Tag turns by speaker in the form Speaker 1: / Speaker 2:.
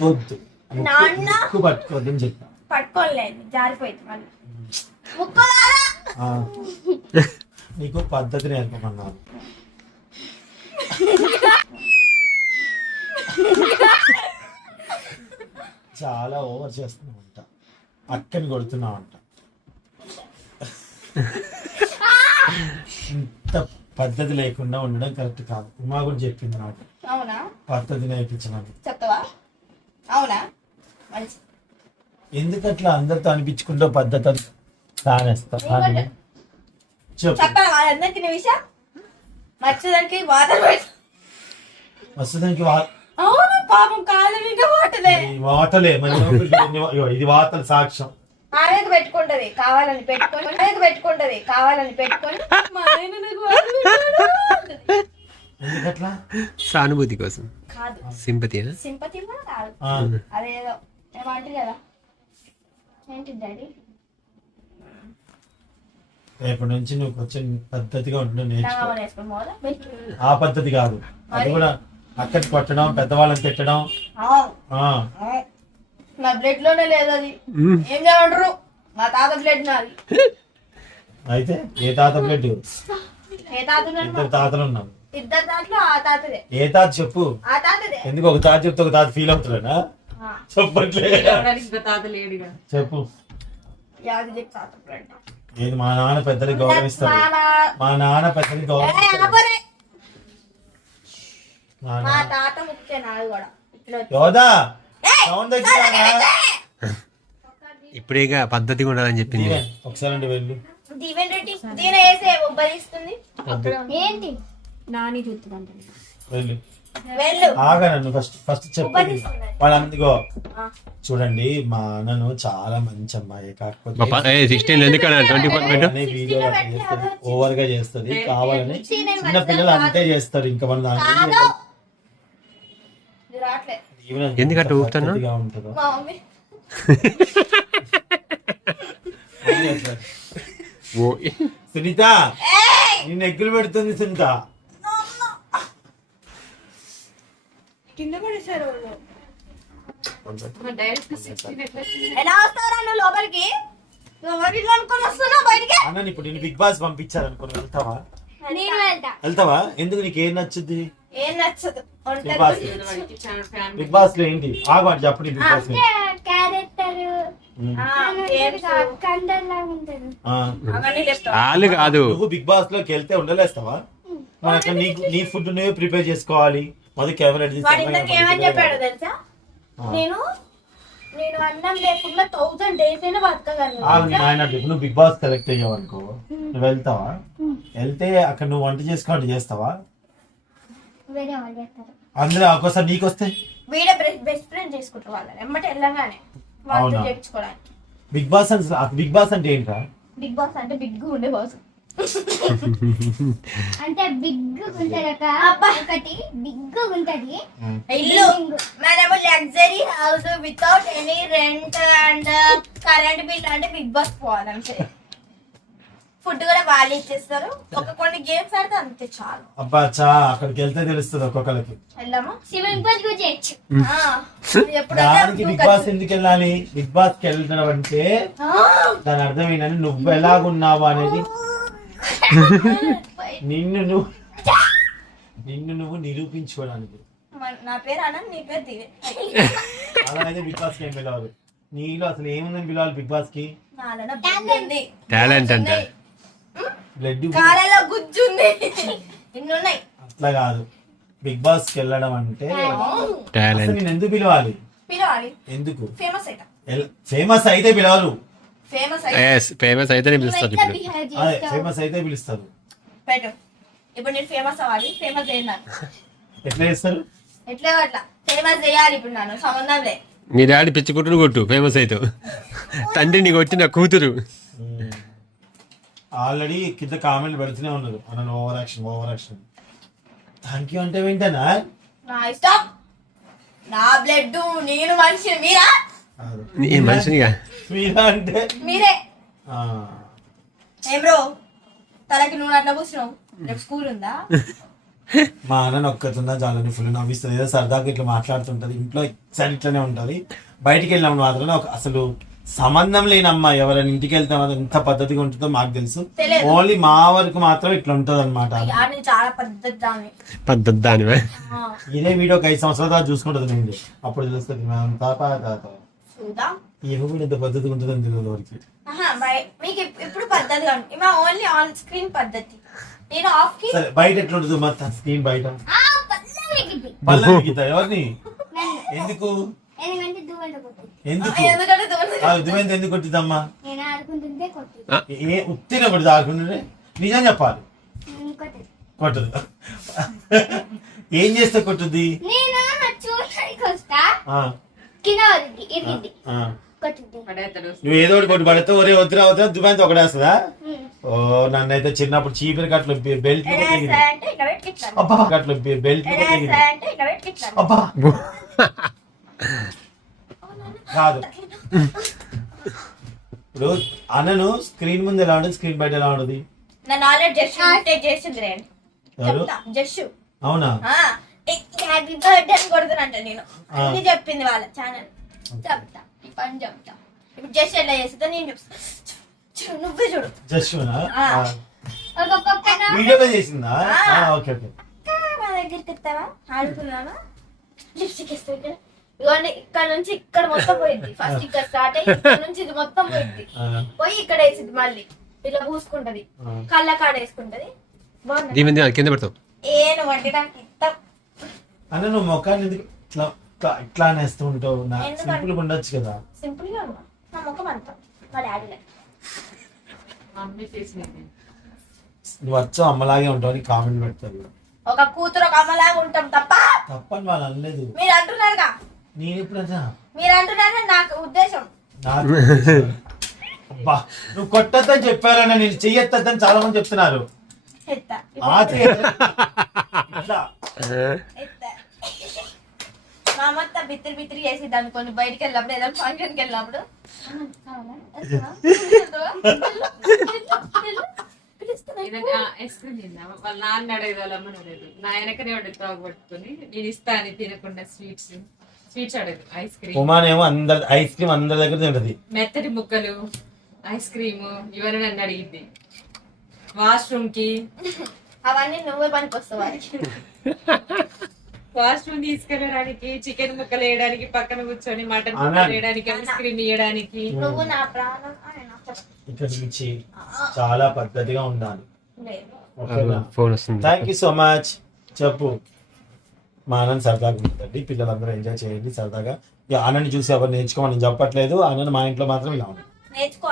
Speaker 1: వద్దు.
Speaker 2: నాన్న.
Speaker 1: పట్టుకోవద్దని చెప్పా.
Speaker 2: పట్టుకోలేదు జారిపోయింది మళ్ళీ.
Speaker 1: నీకు పద్ధతి నేర్పమన్నారు. చాలా ఓవర్ చేస్తున్నావు అంట అక్కని కొడుతున్నావు అంట ఇంత పద్ధతి లేకుండా ఉండడం కరెక్ట్ కాదు. ఉమా కూడా చెప్పింది నాకు.
Speaker 2: అవునా?
Speaker 1: పద్ధతి నేర్పించడానికి.
Speaker 2: చెప్తావా? అవునా? మంచి.
Speaker 1: ఎందుకు అట్లా అందరితో అనిపించుకుంటూ పద్ధతి అని తానేస్తా? అని చెప్పు.
Speaker 2: చెప్పాలి వాళ్ళందరికీ నీ విషయం మర్చిదానికి వాటర్ పెట్టు
Speaker 1: వస్తుందానికి వా
Speaker 2: అవును పాపం కాలు మీద వాటలే
Speaker 1: మరి ఇది వాతల సాక్ష్యం.
Speaker 2: ఆమెకు పెట్టుకుంటది. కావాలని పెట్టుకొని ఆమెకు పెట్టుకుంటది. కావాలని పెట్టుకొని.
Speaker 3: సానుభూతి కోసం.
Speaker 2: కాదు.
Speaker 3: సింపతి
Speaker 2: సింపతి కూడా కాదు. అదేదో ఏమంటారు కదా? ఏంటి డాడీ?
Speaker 1: రేపటి నుంచి నువ్వు కొంచెం పద్ధతిగా ఉండడం నేర్చుకో. ఆ పద్ధతి కాదు. అది కూడా అక్కడికి కొట్టడం పెద్దవాళ్ళని తిట్టడం.
Speaker 2: నా బ్లడ్లోనే లేదు అది. ఏం చేయమంటారు? మా తాత బ్లడ్ నాది.
Speaker 1: అయితే ఏ తాత బ్లడ్
Speaker 2: ఏ తాత?
Speaker 1: ఇద్దరు తాతలు ఉన్నారు.
Speaker 2: ఇద్దరు దాంట్లో ఆ తాతదే.
Speaker 1: ఏ తాత చెప్పు.
Speaker 2: ఆ తాతదే.
Speaker 1: ఎందుకు ఒక తాత చెప్తే ఒక తాత ఫీల్ అవుతున్నాడా
Speaker 2: ఆ,
Speaker 1: చెప్పట్లే. చెప్పు.
Speaker 2: యాది చెప్పు తాత బ్లడ్
Speaker 1: ఏది మా నాన్న పెద్దలకి గౌరవిస్తాడు.
Speaker 2: మా
Speaker 1: నాన్న పెద్దలకి గౌరవిస్తాడు. మా
Speaker 2: తాత ముఖ్య నాది కూడా.
Speaker 1: యోదా
Speaker 3: ఇప్పుడేగా పద్ధతిగా ఉండాలని చెప్పింది.
Speaker 1: ఒకసారి అంటే వెళ్ళు.
Speaker 2: దీవెన్ రెడ్డి దీని వేసే ఉబ్బరిస్తుంది ఏంటి? నాని చూస్తుందంట.
Speaker 1: వెళ్ళు.
Speaker 2: వెళ్ళు.
Speaker 1: ఆగా నన్ను ఫస్ట్ ఫస్ట్ చెప్పండి. వాళ్ళందుకో. చూడండి మా అన్నను చాలా మంచి అమ్మాయి. కాకపోతే చేస్తుంది ఓవర్గా చేస్తుంది కావాలని చిన్న పిల్లలు అంతే చేస్తారు ఇంకా మన దాంట్లో ఏం
Speaker 2: కాదు ఇది రావట్లే
Speaker 1: జీవనం
Speaker 3: ఎందుకు అట్లా
Speaker 1: ఎంత
Speaker 3: ఊపుతున్నావ్?
Speaker 1: పద్ధతిగా ఉంటుందో?
Speaker 2: మా మమ్మీ
Speaker 1: మళ్ళీ అట్లా.
Speaker 3: ఓ.
Speaker 1: సునీత నిన్ను ఎగ్గులు పెడుతుంది సునీత.
Speaker 2: కింద పడేశారు లోపలికి?
Speaker 1: అన్న ఇప్పుడు నేను బిగ్ బాస్ పంపించారు వెళ్తావా?
Speaker 2: నేను వెళ్తా.
Speaker 1: వెళ్తావా? ఎందుకు నీకు ఏం నచ్చుద్ది?
Speaker 2: ఏం నచ్చదు.
Speaker 1: బిగ్ బాస్లో ఏంటి? ఆగు చెప్పండి బిగ్ బాస్
Speaker 3: వాళ్ళు కాదు.
Speaker 1: నువ్వు బిగ్ బాస్లోకి వెళ్తే ఉండలేస్తావా? నీ నీ ఫుడ్ నువ్వే ప్రిపేర్ చేసుకోవాలి. మొదటి కెమెరా
Speaker 2: ఏమని చెప్పాడు తెలుసా? నేను నేను అన్నం లేకుండా థౌసండ్ డేస్ అయినా బతకగలను.
Speaker 1: ఆయన నువ్వు బిగ్ బాస్ సెలెక్ట్ అయ్యావు అనుకో నువ్వు వెళ్తావా? వెళ్తే అక్కడ నువ్వు వంట చేసుకోవాలి చేస్తావా?
Speaker 4: వేరే వాళ్ళు చేస్తారు.
Speaker 1: అందులో ఒక్కోసారి నీకు వస్తే
Speaker 2: వీడే బెస్ట్ ఫ్రెండ్ చేసుకుంటారు వాళ్ళని. ఎమ్మటి వెళ్ళగానే వాళ్ళతో
Speaker 1: అవునా?
Speaker 2: చేయించుకోవడానికి
Speaker 1: బిగ్ బాస్ అంటే బిగ్ బాస్ అంటే ఏంట్రా?
Speaker 2: బిగ్ బాస్ అంటే బిగ్ ఉండే బాస్.
Speaker 4: అంటే బిగ్ ఉంటది ఒక ఒకటి బిగ్ ఉంటది
Speaker 2: ఇల్లు. మనము luxury house without any rent and current bill అంటే బిగ్ బాస్ పోవాలంటే ఫుడ్ కూడా వాళ్ళు ఇచ్చేస్తారు. ఒక కొన్ని గేమ్స్ ఆడితే అంతే చాలు.
Speaker 1: అబ్బా చా అక్కడికి వెళ్తే తెలుస్తుంది ఒక్కొక్కరికి
Speaker 2: వెళ్దామా?
Speaker 4: స్విమ్మింగ్ పూల్ కూడా చేయొచ్చు.
Speaker 1: దానికి బిగ్ బాస్ ఎందుకు వెళ్ళాలి? బిగ్ బాస్కి వెళ్ళడం అంటే దాని అర్థం ఏంటంటే నువ్వు ఎలాగున్నావు అనేది. నిన్ను నువ్వు నిన్ను నువ్వు నిరూపించుకోవడానికి.
Speaker 2: నా పేరు అన్న నీ పేరు దివే.
Speaker 1: అలా అయితే బిగ్ బాస్కి ఏం పిలవాలి? నీలో అసలు ఏముందని పిలవాలి బిగ్
Speaker 2: బాస్కి
Speaker 3: టాలెంట్ అంట
Speaker 1: బ్లడ్
Speaker 2: కాలలో గుజ్జుంది.
Speaker 1: అట్లా కాదు. బిగ్ బాస్కి వెళ్ళడం అంటే
Speaker 3: టాలెంట్.
Speaker 1: నేను ఎందుకు పిలవాలి?
Speaker 2: పిలవాలి.
Speaker 1: ఎందుకు?
Speaker 2: ఫేమస్ అయితా.
Speaker 1: ఫేమస్ అయితే పిలవరు.
Speaker 2: ఫేమస్ అయితే.
Speaker 3: ఎస్ ఫేమస్ అయితేనే పిలుస్తారు
Speaker 1: ఫేమస్ అయితే పిలుస్తారు.
Speaker 2: ఇప్పుడు నేను ఫేమస్ అవ్వాలి ఫేమస్
Speaker 1: ఎట్లా చేస్తారు?
Speaker 2: ఎట్లా అట్లా? ఫేమస్ చేయాలి ఇప్పుడు నన్ను సంబంధం లే
Speaker 3: మీ డాడీ పిచ్చి కుట్టును కొట్టు ఫేమస్ అవుతావు తండ్రి నీకు వచ్చిన కూతురు
Speaker 1: ఆల్రెడీ కింద కామెంట్ పెడుతూనే ఉన్నారు. అన్న over action over action. Thank you అంటే ఏంటనా
Speaker 2: నా ఇష్టం నా బ్లడ్ నేను మనిషి మీరా?
Speaker 3: మనిషినిగా?
Speaker 1: మీరా అంటే?
Speaker 2: మీరే.
Speaker 1: ఆ,
Speaker 2: ఏం బ్రో? తలకి నువ్వు అట్లా పూసినావు? రేపు స్కూల్ ఉందా?
Speaker 1: మా అన్న ఒక్కతుందా చాలని ఫుల్ నవ్విస్తుంది. ఏదో సరదాగా ఇట్లా మాట్లాడుతుంటది. ఇంట్లో సరి ఇట్లనే ఉంటది. బయటికి వెళ్ళినప్పుడు మాత్రం ఒక అసలు సంబంధం లేని అమ్మాయి ఎవరైనా ఇంటికి వెళ్తే ఎంత పద్ధతిగా ఉంటుందో మాకు తెలుసు. ఓన్లీ మా వరకు మాత్రం ఇట్లా ఉంటది అనమాట
Speaker 2: పద్ధతి
Speaker 3: పద్ధతి దానివే
Speaker 1: ఇదే వీడియో ఒక ఐదు సంవత్సరాల తర్వాత చూసుకుంటుంది నేను. అప్పుడు తెలుస్తుంది మేము తాత తాత ఏమో కూడా ఇంత పద్ధతిగా ఉంటుందని తెలియదు వరకు.
Speaker 2: మీకు ఇప్పుడు మా ఓన్లీ ఆన్ స్క్రీన్ పద్ధతి. నేను ఆఫ్కి
Speaker 1: సరే బయట ఎట్లా ఉంటుంది మొత్తం స్క్రీన్ బయట. ఎవరిని. ఎందుకు? ఎందుకు?
Speaker 2: ఎందుకంటే దూరం
Speaker 1: ఆ ఉద్యమం ఎందుకు కొట్టిద్దమ్మా
Speaker 4: నేను ఆడుకుంటుంటే కొట్టి
Speaker 1: ఏ ఉత్తిన కొట్టి ఆడుకుంటుండే నిజం చెప్పాలి.
Speaker 4: కొట్టి
Speaker 1: కొట్టదు. ఏం చేస్తే కొట్టుద్ది? నువ్వు ఏదో ఒకటి కొట్టి పడితే ఒరే వద్దురా వద్దురా దుబాయ్ ఒకడేస్తుందా
Speaker 4: ఉమ్.
Speaker 1: ఓ నన్నైతే చిన్నప్పుడు చీపిరి కట్లు బెల్ట్ అబ్బా కట్లు బెల్ట్ అబ్బా. కాదు. ఇప్పుడు అన్నను స్క్రీన్ ముందు ఎలా ఉంటుంది స్క్రీన్ బయట ఎలా ఉంటుంది?
Speaker 2: నన్ను ఆల్రెడీ జస్ట్ ఇమిటేట్ చేసింది రేండి
Speaker 1: ఎవరు?
Speaker 2: చెప్తా జస్ట్
Speaker 1: అవునా?
Speaker 2: హ్యాపీ బర్త్డే అని కొడుతున్నంట నేను. అన్ని చెప్పింది వాళ్ళ ఛానల్ చెప్తా ఈ పని చెప్తా. ఇప్పుడు జస్ట్ ఎలా చేస్తుందో నేను చెప్తా. చూడు నువ్వే చూడు.
Speaker 1: జస్ట్
Speaker 2: ఆ.
Speaker 4: ఒక పక్కన
Speaker 1: వీడియో చేసిందా? Okay okay.
Speaker 2: మా దగ్గరికి ఎత్తావా ఆడుకున్నావా లిప్స్టిక్ ఇస్తే ఇవన్నీ ఇక్కడ నుంచి ఇక్కడ మొత్తం పోయింది. ఫస్ట్ ఇక్కడ స్టార్ట్ అయ్యి ఇక్కడ నుంచి ఇది మొత్తం పోయింది. పోయి ఇక్కడ వేసింది మళ్ళీ. ఇట్లా పూసుకుంటది. కళ్ళ కాడ వేసుకుంటది.
Speaker 3: దీని కింద పెడతావు.
Speaker 2: ఏ నువ్వు వండడానికి ఇస్తాం
Speaker 1: అన్న నువ్వు ఇట్లా ఇట్లా అనేస్తూ ఉంటావు సింపుల్గా ఉండొచ్చు కదా.
Speaker 2: సింపుల్గా ఉన్నా నా ముఖం అంతా. మా డాడీ
Speaker 1: నువ్వు అమ్మలాగే ఉంటావు అని కామెంట్ పెడతారు.
Speaker 2: ఒక కూతురు ఒక అమ్మలాగా ఉంటాం తప్ప.
Speaker 1: తప్పని వాళ్ళు అనలేదు.
Speaker 2: మీరు అంటున్నారుగా.
Speaker 1: నేను
Speaker 2: మీరు అంటున్నారని నాకు ఉద్దేశం.
Speaker 1: అబ్బా నువ్వు కొట్టద్దని చెప్పారన్న నేను చెయ్యొద్దని చాలా మంది చెప్తున్నారు
Speaker 2: మా అమ్మ బిత్తిరి బిత్తిరి చేసేది అనుకోండి బయటికి వెళ్ళినప్పుడు ఏదైనా ఫంక్షన్కి వెళ్ళినప్పుడు
Speaker 5: ఐస్ క్రీమ్ తిందా వాళ్ళ నాన్న అడగదు వాళ్ళ అమ్మని అడగదు నా వెనకనే వాడు తాగు పట్టుకొని. నేను ఇస్తా అని తినకుండా స్వీట్స్. ఐస్ క్రీమ్
Speaker 1: ఉమానేమో అందరి ఐస్ క్రీమ్ అందరి దగ్గర తింటది.
Speaker 5: మెత్తటి ముక్కలు ఐస్ క్రీమ్ ఇవన్నీ నన్ను అడిగింది వాష్రూమ్కి
Speaker 2: అవన్నీ నువ్వే పనికి వస్తావు వారికి
Speaker 5: వాష్రూమ్ తీసుకెళ్ళడానికి చికెన్ ముక్కలు వేయడానికి పక్కన కూర్చొని మటన్. ముక్కలు వేయడానికి ఐస్ క్రీమ్ వేయడానికి
Speaker 2: నువ్వు నా ప్రాణం.
Speaker 1: ఇక్కడ నుంచి చాలా పద్ధతిగా ఉండాలి.
Speaker 3: ఫోన్ వస్తుంది.
Speaker 1: థ్యాంక్ యూ సో మచ్ చెప్పు. మా ఆనంద్ సరదాగా ఉంటుందండి పిల్లలందరూ ఎంజాయ్ చేయండి సరదాగా. ఇక ఆనంద్ చూసి ఎవరు నేర్చుకోమని నేను చెప్పట్లేదు. ఆనంద్ మా ఇంట్లో మాత్రం ఇలా ఉంది
Speaker 2: నేర్చుకో